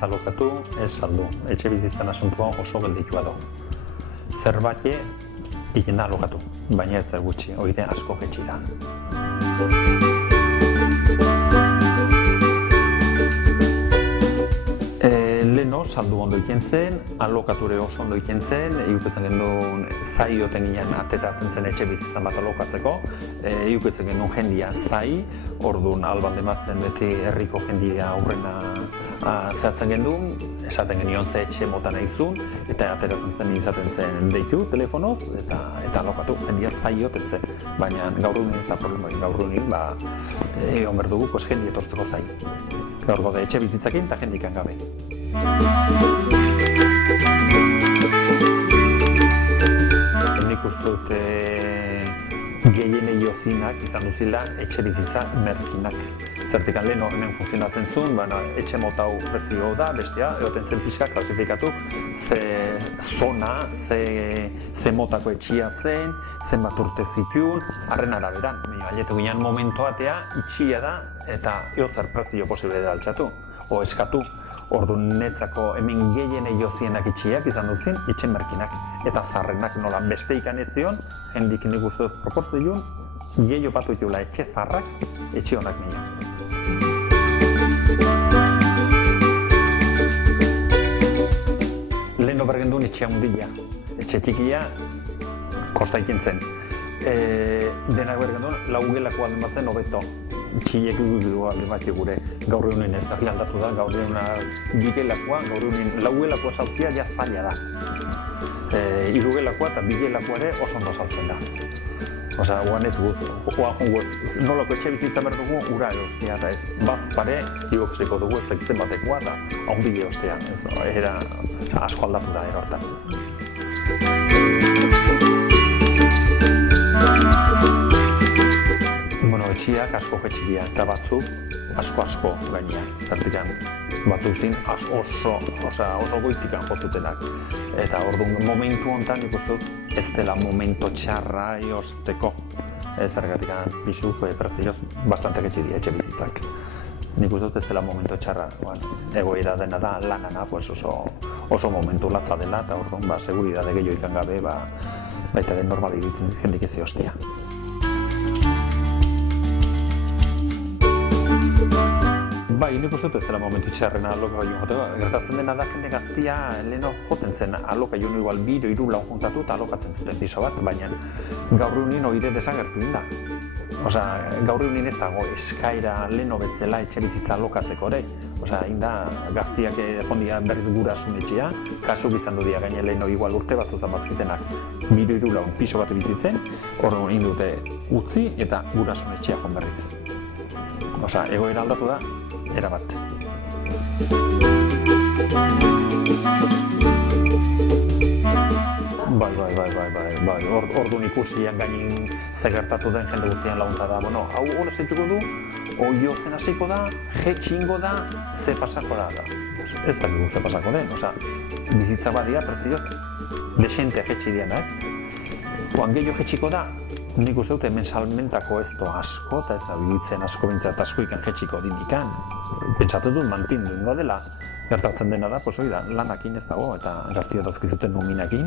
ez alokatu, ez saldu. Etxe bizitzan asuntua oso gelditua da. Zerbait egin da alokatu, baina ez zer gutxi, hori asko jetxi da. Leno saldu ondo iken zen, alokature oso ondo iken zen, euketzen genuen zai oten ginen ateratzen zen etxe bizitzan bat alokatzeko, euketzen genuen jendia zai, orduan alban dematzen beti herriko jendia aurrena zehatzen genuen, esaten genion ze etxe mota nahizun, eta ateratzen zen izaten zen deitu telefonoz, eta alokatu jendia zai oten zen. Baina gaur egunin eta problema gaur egunin, egon behar dugu jendia etortzeko zai. Gaur gode etxe bizitzakin eta jendikan gabe. Nik uste dut gehienei jozinak izan duzila etxe bizitza merkinak. Zertikan lehen horren funtzionatzen zuen, etxe mota hau prezio da, bestea, egoten zen pixka klasifikatu, ze zona, ze motako etxia zen, zenbat urte zituen, harren araberan. Aletu ginen momentoatea, itxia da, eta eozer prezio posible da altxatu, o eskatu. Orduan netzako hemen gehienei jozienak itxiak izan duzien, itxen merkinak. Eta zarrenak nola beste ikanetzion, jendik nik uste dut proportzioen, gehiago batu itula etxe zarrak, etxe honak nina. Lehen obergen duen etxe handia, etxe txikia, kosta ikintzen. Denak bergen duen, laugelako alden bat zen hobeto. Txiek dugu alde bat gure gaur egunen ez da aldatu da, gaur egunen bigelakoa, gaur egunen lauelakoa saltzia ja zaila da. Hirugelakoa eta bigelakoa ere oso ondo saltzen da. Osea, oan ez gut, nolako etxe bizitza behar dugu, ura erostia eta ez. Bazpare, hioksiko dugu ez dakitzen batekoa eta haundile ostea. Era asko aldatu da erortan. Etxiak asko jetxiria eta batzuk asko gainean. Zertikan batzuk oso goitikan jozutenak. Eta orduan momentu honetan ikustu ez dela momento txarra eosteko. Zergatikan pisuk prezioz bastante jetxiria etxe bizitzak. Nik uste dut ez dela momentu txarra. Egoera dena da lanana oso momentu latza dela eta orduan seguridade gehiago ikan gabe baita den normal iruditzen jendik ez eostia. Bai, nik uste dut ez zela momentu txarrena alokaiun joteko. Gertatzen dena da jende gaztia leheno joten zen alokaiun igual 2-3 lau juntatu eta alokatzen zuten piso bat, baina gaur egunin oire desagertu inda. Gaur egunin ez dago eskaira leheno betzela etxe bizitza alokatzeko ere. Inda gaztiak jondia berriz gurasun etxea, kasuk izan du dira gaine leheno igual urte batzutan bazkitenak 2-3 lau piso bat bizitzen, orduan indute utzi eta gurasun etxea jon berriz. Egoera aldatu da, erabat. Bai. Orduan ikusian gainin zegertatu den jende guztian laguntza da. Hau hori zeituko du, oiotzen hasiko da, jetxingo da, ze pasako da. Ez dakigu ze pasako den. Bizitza badia, prezio, desentea jetxi dian, Oan gehiago jetxiko da, nik uste dut hemen salmentako ez do asko, eta ez da bilutzen asko bintzat asko ikan jetxiko dinikan. Pentsatzen dut mantindu ingo dela. Gertatzen dena da, lanakin ez dago, eta gaztiotazkizuten nominakin.